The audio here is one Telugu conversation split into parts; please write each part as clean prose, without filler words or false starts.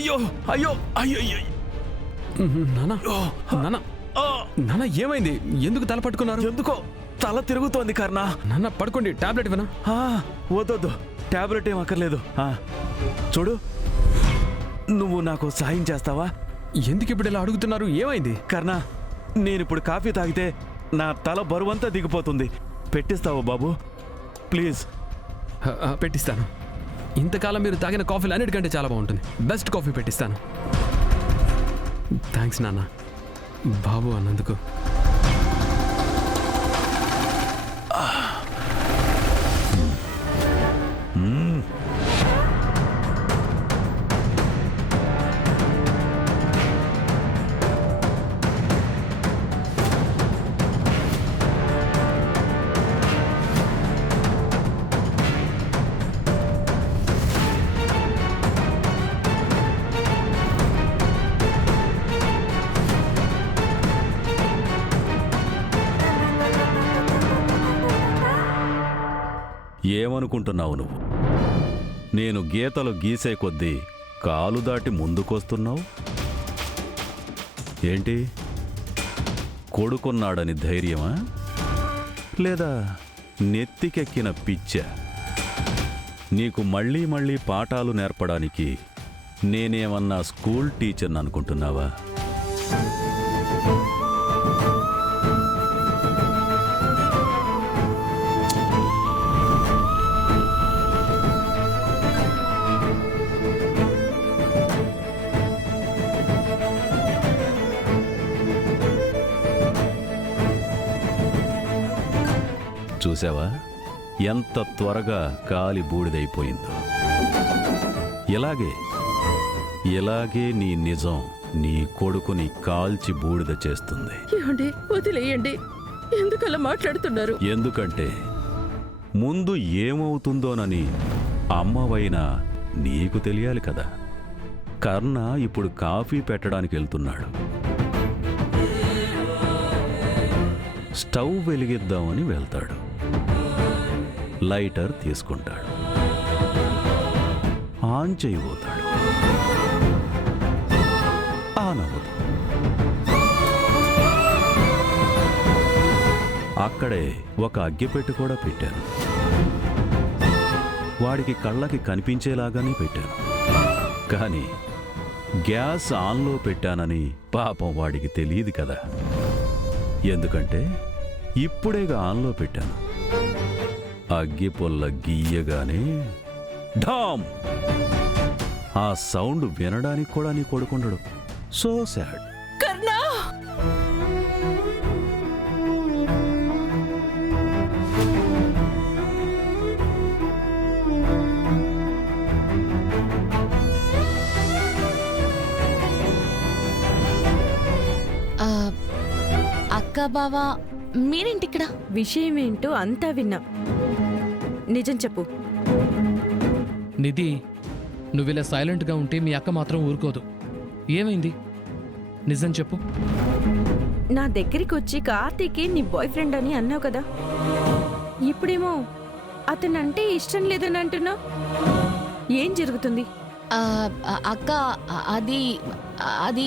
అయ్యో అయ్యో అయ్యో నానా నానా నానా ఏమైంది? ఎందుకు తల పట్టుకున్నారు? ఎందుకో తల తిరుగుతోంది కర్ణ. నాన్న పడుకోండి, టాబ్లెట్ ఇవ్వనా? వద్దొద్దు, టాబ్లెట్ ఏం అక్కర్లేదు. చూడు, నువ్వు నాకు సాయం చేస్తావా? ఎందుకు ఇప్పుడు ఇలా అడుగుతున్నారు? ఏమైంది? కర్ణ, నేనిప్పుడు కాఫీ తాగితే నా తల బరువంతా దిగిపోతుంది. పెట్టిస్తావా బాబు ప్లీజ్? పెట్టిస్తాను. ఇంతకాలం మీరు తాగిన కాఫీలు అన్నిటికంటే చాలా బాగుంటుంది. బెస్ట్ కాఫీ పెట్టిస్తాను. థ్యాంక్స్ నాన్న, బాబు అన్నందుకు. ఏమనుకుంటున్నావు నువ్వు? నేను గీతలు గీసే కొద్దీ కాలు దాటి ముందుకొస్తున్నావు ఏంటి? కొడుకున్నాడని ధైర్యమా, లేదా నెత్తికెక్కిన పిచ్చా? నీకు మళ్ళీ మళ్ళీ పాఠాలు నేర్పడానికి నేనేమన్నా స్కూల్ టీచర్ని అనుకుంటున్నావా? చూసావా ఎంత త్వరగా కాలి బూడిదైపోయిందో? ఇలాగే నీ నిజం నీ కొడుకుని కాల్చి బూడిద చేస్తుంది. వదిలేయండి, ఎందుకలా మాట్లాడుతున్నారు? ఎందుకంటే ముందు ఏమవుతుందోనని అమ్మవైనా నీకు తెలియాలి కదా. కర్ణ ఇప్పుడు కాఫీ పెట్టడానికి వెళ్తున్నాడు. స్టవ్ వెలిగిద్దామని వెళ్తాడు. లైటర్ తీసుకుంటాడు, ఆన్ చేయబోతాడు. ఆన్ అవ్వదు. అక్కడే ఒక అగ్గిపెట్టె కూడా పెట్టాను. వాడికి కళ్ళకి కనిపించేలాగానే పెట్టాను. కానీ గ్యాస్ ఆన్లో పెట్టానని పాపం వాడికి తెలియదు కదా. ఎందుకంటే ఇప్పుడేగా ఆన్లో పెట్టాను. అగ్గిపొల్ల గీయగానే ఢామ్! ఆ సౌండ్ వినడానికి కూడా నీ కొడుకుండడు. So sad. కర్ణ, అక్క బావా మీరేంటిక్కడ? విషయం ఏంటో అంతా విన్నా. నిజం చెప్పు. నిధి, నువ్విలా సైలెంట్గా ఉంటే మీ అక్క మాత్రం ఊరుకోదు. ఏమైంది? నిజం చెప్పు. నా దగ్గరికి వచ్చి కార్తీక్ నీ బాయ్ ఫ్రెండ్ అని అన్నావు కదా, ఇప్పుడేమో అతనంటే ఇష్టం లేదని అంటున్నావు. ఏం జరుగుతుంది? అక్క అది అది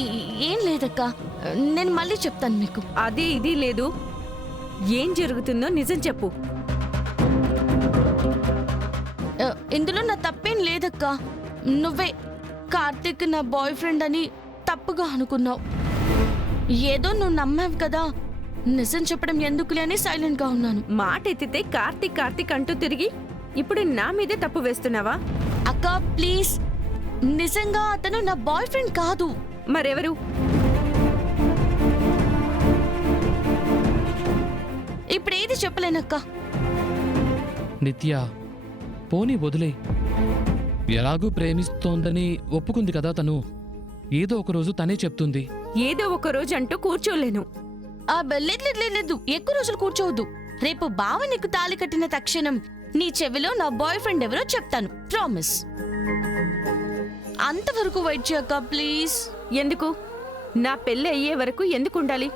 ఏం లేదక్క, నేను మళ్ళీ చెప్తాను మీకు. అది ఇది లేదు, ఏం జరుగుతుందో నిజం చెప్పు. ఇందులో నా తప్పేం లేదక్క. నువ్వే కార్తీక్ నా బాయ్ ఫ్రెండ్ అని తప్పుగా అనుకున్నావు. ఏదో నువ్వు నమ్మావు కదా, నిజం చెప్పడం ఎందుకులే అని సైలెంట్గా ఉన్నాను. మాట ఎత్తితే కార్తీక్ కార్తీక్ అంటూ తిరిగి ఇప్పుడు నా మీదే తప్పు వేస్తున్నావా? అక్క ప్లీజ్, నిజంగా అతను నా బాయ్ ఫ్రెండ్ కాదు. మరెవరు? ఇప్పుడేది చెప్పలేనక్క. నిత్య, పోనీ వదిలే. ఎలాగూ ప్రేమిస్తోందని ఒప్పుకుంది కదా తను. ఏదో ఒకరోజు తనే చెప్తుంది. ఏదో ఒక రోజు అంటూ కూర్చోలేను. లేదు, ఎక్కువ రోజులు కూర్చోవద్దు. రేపు బావ నీకు తాళి కట్టిన తక్షణం నీ చెవిలో నా బాయ్ ఫ్రెండ్ ఎవరో చెప్తాను, ప్రామిస్. అంతవరకు వెయిట్ చేయక్క ప్లీజ్. ఎందుకు? నా పెళ్ళి అయ్యే వరకు ఎందుకు ఉండాలి?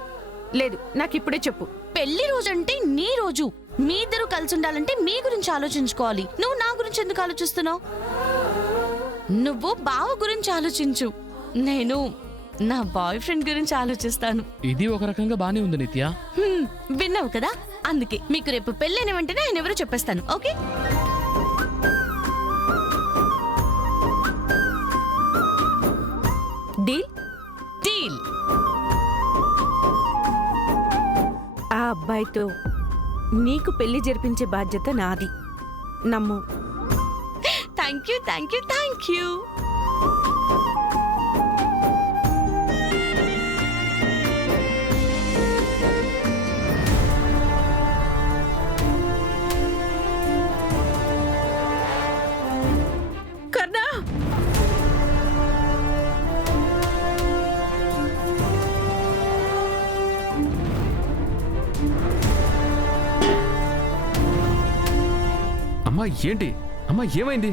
లేదు, నాకిప్పుడే చెప్పు. పెళ్లి రోజంటే నీ రోజు. మీ ఇద్దరు కలిసి ఉండాలంటే మీ గురించి ఆలోచించుకోవాలి. నువ్వు నా గురించి ఎందుకు ఆలోచిస్తున్నావు? నువ్వు బావ గురించి ఆలోచించు, నేను నా బాయ్ ఫ్రెండ్ గురించి ఆలోచిస్తాను. ఇది ఒక రకంగా బానే ఉంది నిత్య. విన్నావు కదా, అందుకే మీకు రేపు పెళ్ళైన వెంటనే ఆయన ఎవరో చెప్పేస్తాను. ఓకే? డీల్. డీల్. ఆ అబ్బాయితో నీకు పెళ్లి జరిపించే బాధ్యత నాది, నమ్ము. Thank you, thank you, thank you. Karna, అమ్మా ఏంటి? అమ్మా ఏమైంది?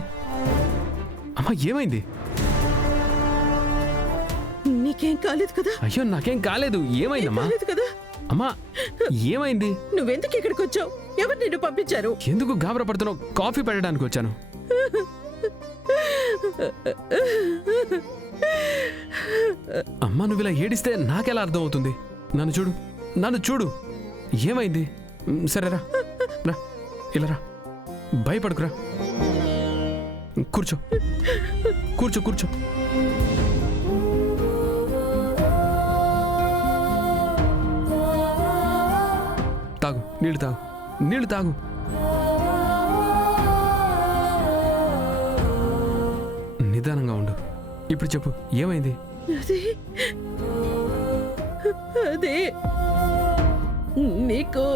అమ్మా ఏమైంది? నీకేం కాలేదు కదా? అయ్యో నాకేం కాలేదు. ఏమైందమ్మా? కాలేదు కదా? అమ్మా ఏమైంది? నువ్వెందుకు ఇక్కడికి వచ్చావు? ఎవరు నిన్ను పంపించారు? ఎందుకు గాబరా పడుతున్నావు? కాఫీ పెట్టడానికి వచ్చాను. అమ్మా నువ్వు ఇలా ఏడిస్తే నాకెలా అర్థం అవుతుంది? నన్ను చూడు, నన్ను చూడు. ఏమైంది? సరేరా, రా ఇలా రా. భయపడుకురా. కూర్చో, కూర్చో, కూర్చో. తాగు, నీళ్ళు తాగు, నీళ్ళు తాగు. నిదానంగా ఉండు. ఇప్పుడు చెప్పు, ఏమైంది? అది అది నీకు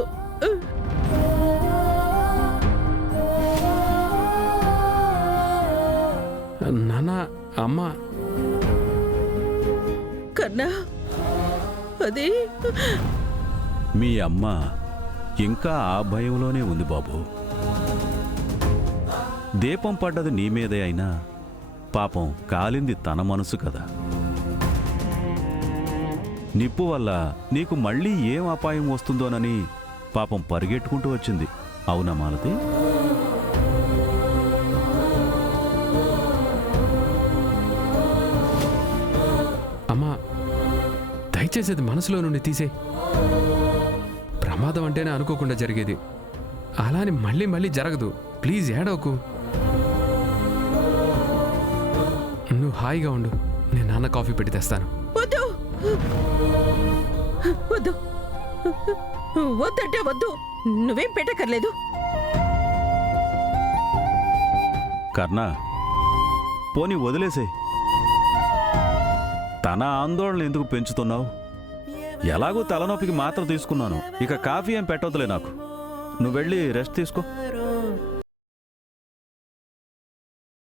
నాన్న, అమ్మ. కన్నా, అది మీ అమ్మ ఇంకా ఆ భయంలోనే ఉంది బాబు. దీపం పడ్డది నీ మీదే అయినా పాపం కాలింది తన మనసు కదా. నిప్పు వల్ల నీకు మళ్ళీ ఏం అపాయం వస్తుందోనని పాపం పరిగెట్టుకుంటూ వచ్చింది. అవునా మాలతి? అమ్మా దయచేసి అది మనసులో నుండి తీసే. ప్రమాదం అంటేనే అనుకోకుండా జరిగేది, అలాని మళ్ళీ మళ్ళీ జరగదు. ప్లీజ్ ఏడవకు. నువ్వు హాయిగా ఉండు. నేను నాన్న కాఫీ పెట్టి తెస్తాను. వద్దు వద్దు వద్దంటే వద్దు. నువ్వేం పెట్టకర్లేదు. కర్ణ, పోనీ వదిలేసే. తన ఆందోళన ఎందుకు పెంచుతున్నావు? ఎలాగో తలనొప్పికి మాత్రం తీసుకున్నాను. ఇక కాఫీ ఏం పెట్టొద్దులే నాకు. నువ్వు వెళ్ళి రెస్ట్ తీసుకో.